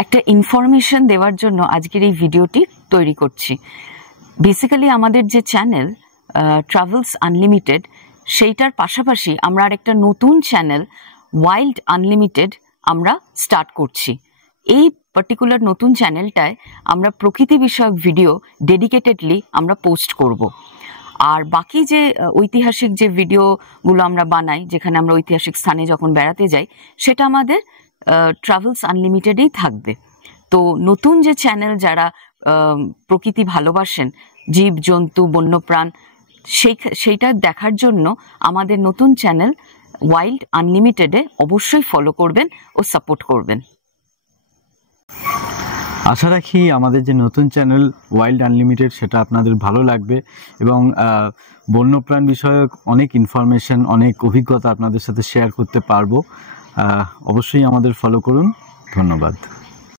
একটা ইনফরমেশন দেওয়ার জন্য আজকের এই ভিডিওটি তৈরি করছি। বেসিক্যালি আমাদের যে চ্যানেল ট্রাভেলস আনলিমিটেড, সেইটার পাশাপাশি আমরা আরেকটা নতুন চ্যানেল ওয়াইল্ড আনলিমিটেড আমরা স্টার্ট করছি। এই পার্টিকুলার নতুন চ্যানেলটায় আমরা প্রকৃতি বিষয়ক ভিডিও ডেডিকেটেডলি আমরা পোস্ট করব। আর বাকি যে ঐতিহাসিক যে ভিডিওগুলো আমরা বানাই, যেখানে আমরা ঐতিহাসিক স্থানে যখন বেড়াতে যাই, সেটা আমাদের ট্রাভেলস আনলিমিটেডেই থাকবে। তো নতুন যে চ্যানেল, যারা প্রকৃতি ভালোবাসেন, জীব জন্তু বন্যপ্রাণ, সেইটা দেখার জন্য আমাদের নতুন চ্যানেল ওয়াইল্ড আনলিমিটেডে অবশ্যই ফলো করবেন ও সাপোর্ট করবেন। আশা রাখি আমাদের যে নতুন চ্যানেল ওয়াইল্ড আনলিমিটেড সেটা আপনাদের ভালো লাগবে এবং বন্যপ্রাণ বিষয়ক অনেক ইনফরমেশন, অনেক অভিজ্ঞতা আপনাদের সাথে শেয়ার করতে পারবো। অবশ্যই আমাদের ফলো করুন। ধন্যবাদ।